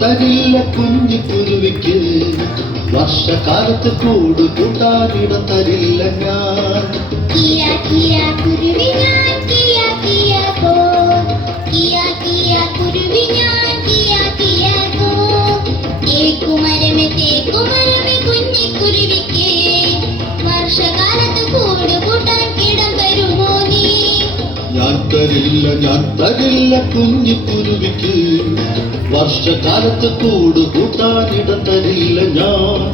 തരില്ല കുഞ്ഞു കുരുവിക്ക് വർഷകാലത്ത് കൂട് കൂട്ടാനിടം തരില്ല ഞാൻ. കിയ കിയ കുരുവി ഞാൻ കിയ കിയ കോ, കിയ കിയ കുരുവി ഞാൻ കിയ കിയ കോ. തേക്കുമരമേ തേക്കുമരമേ കുഞ്ഞി കുരുവിക്ക് വർഷകാലത്ത് കൂട് കൂട്ടാൻ ഇടം തരുമോ നീ? ഞാൻ തരില്ല കുഞ്ഞു കുരുവിക്ക് വർഷകാലത്ത് കൂട് കൂട്ടാനിടം തരില്ല ഞാൻ.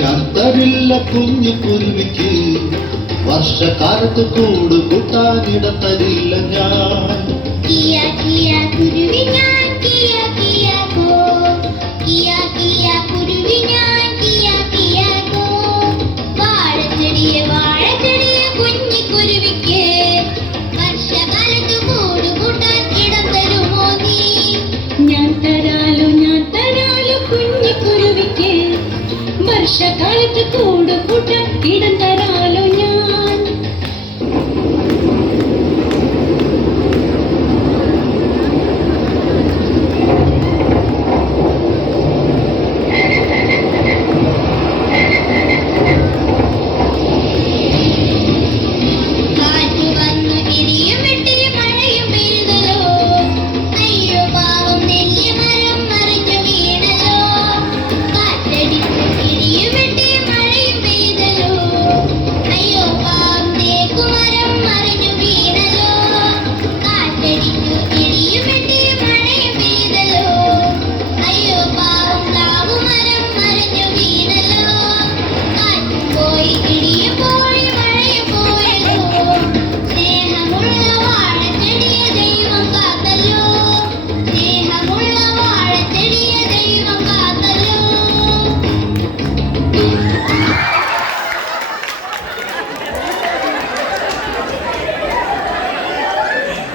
ഞാൻ തരില്ല കുഞ്ഞു കുരുവിക്ക് വർഷകാലത്ത് കൂട് കൂട്ടാനിടം തരില്ല ഞാൻ. കിയ കിയ കുരുവി ഞാൻ കിയ കിയ കോ, കിയ കിയ കുരുവി ഞാൻ കിയ കിയ കോ. വാഴച്ചെടിയെ വാഴച്ചെടിയെ കുഞ്ഞി കുരുവിക്ക് വർഷകാലത്ത് കൂട് കൂട്ടാൻ ഇടം തരുമോ നീ? ഞാൻ തരാലോ കുഞ്ഞി കുരുവിക്ക് വർഷകാലത്ത് കൂട് കൂട്ടാൻ ഇടം തരാലോ ഞാൻ.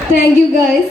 Thank you guys.